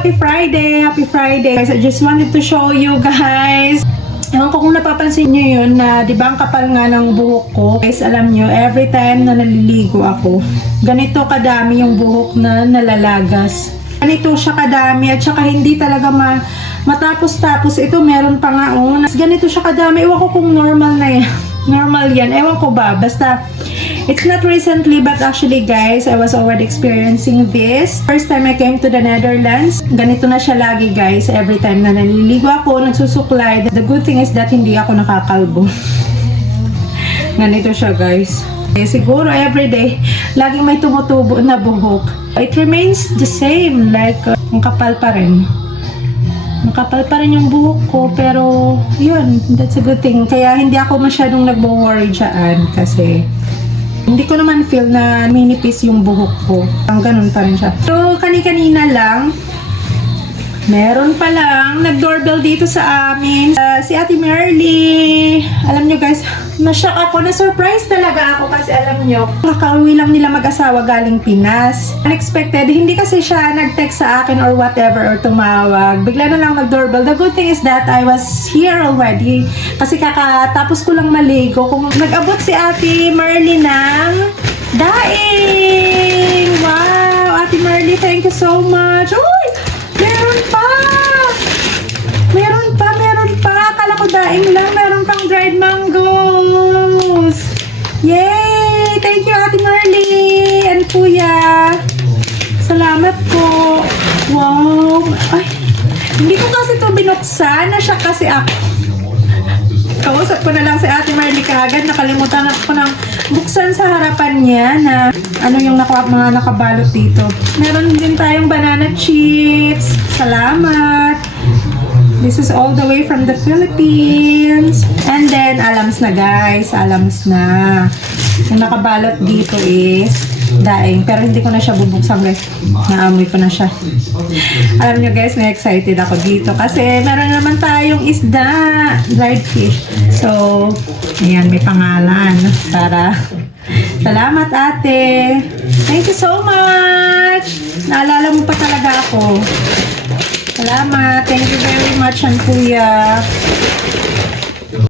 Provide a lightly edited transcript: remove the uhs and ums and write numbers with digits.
Happy Friday! Happy Friday! Guys, I just wanted to show you guys. Ewan ko kung napapansin nyo yun na di ba ang kapal nga ng buhok ko. Guys, alam nyo, every time na naliligo ako, ganito kadami yung buhok na nalalagas. Ganito siya kadami at saka hindi talaga matapos-tapos. Ito meron pa nga ganito siya kadami. Ewan ko kung normal na yan. Normal yan. Ewan ko ba. Basta, it's not recently but actually guys, I was already experiencing this. First time I came to the Netherlands, ganito na siya lagi guys. Every time na naliligo ako, nagsusuklay. The good thing is that hindi ako nakakalbo. Ganito siya guys. Siguro everyday, laging may tumutubo na buhok. It remains the same, like ang kapal pa rin. Makapal pa rin yung buhok ko, pero yun, that's a good thing. Kaya hindi ako masyadong nagbo-worry dyan kasi hindi ko naman feel na minipis yung buhok ko. Ang ganun pa rin siya. So, kani-kanina lang, meron pa lang nag-doorbell dito sa amin. Si Ate Merly. Alam nyo guys, na-shock ako. Na-surprise talaga ako kasi alam nyo, kakauwi lang nila mag-asawa galing Pinas. Unexpected. Hindi kasi siya nag-text sa akin or whatever or tumawag. Bigla na lang nag-doorbell. The good thing is that I was here already. Kasi kakatapos ko lang maligo. Kung nag-abot si Ate Merly ng daing! Wow! Ate Merly, thank you so much! Uy! Meron pa! Meron pa! Meron pa! Akala ko daing lang. Meron pang dried mangoes! Yay! Thank you, Ate Marley! And Kuya! Salamat po! Wow! Ay! Hindi ko kasi ito binuksan. Nasyak kasi ako. Kausap ko na lang si Ate Marley kaagad. Nakalimutan ako ng buksan sa harapan niya na ano yung mga nakabalot dito. Meron din tayong banana chips. Salamat. This is all the way from the Philippines. And then, alams na guys. Alams na. Yung nakabalot dito is daing. Pero hindi ko na siya bubuksan guys. Naamoy ko na siya. Alam nyo guys, na-excited ako dito. Kasi meron naman tayong isda. Dried fish. So, ayan, may pangalan. Para, salamat ate. Thank you so much. Naalala mo pa talaga ako. Salamat. Thank you very much, Kuya.